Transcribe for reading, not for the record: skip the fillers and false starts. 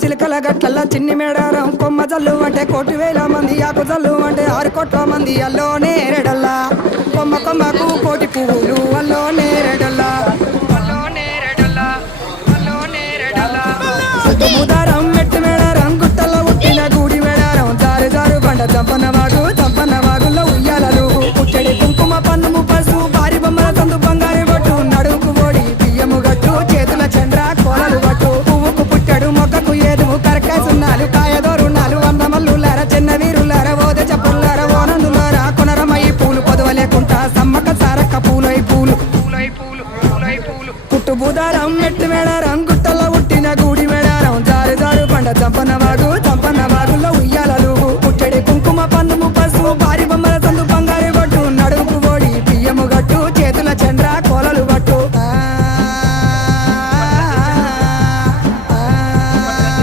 సిలికల గట్ల చిన్ని మేడారం కొమ్మ జల్లు అంటే 1,000 మంది ఆకు జల్లు అంటే 6 కోట్ల మంది అల్లో నేరేడల్లా కొమ్మ కొమ్మకు కోటి పువ్వులు అల్లో నేరేడల్లా ఉదారం మెట్టు మేడారం గుట్టలో ఉట్టిన గూడి మేడారం జారు జారు బండ చంపన్న వాగుల్లో ఉయ్యాలలు పుట్టడి కుంకుమ పన్నుము పసు భారీ బొమ్మల సందు బంగారు బొట్టు నడుముకు ఓడి బియ్యము గట్టు చేతుల చంద్ర కోలలు పట్టు పువ్వుకు పుట్టడు మొక్కకు ఏదువు కరకాయ సున్నాలు కాయదోరున్నాలు వందమల్లులార చిన్న వీరులార ఓద చెప్పులార ఓనందులార కొనరమయ్యి పూలు పొదవ లేకుండా సమ్మక సారక్క పూలై పూలు పుట్టు బుధారం మెట్టు మేడారం గుట్టలో ఉట్టిన గూడి మేడారం జారు జారు బండ చంపన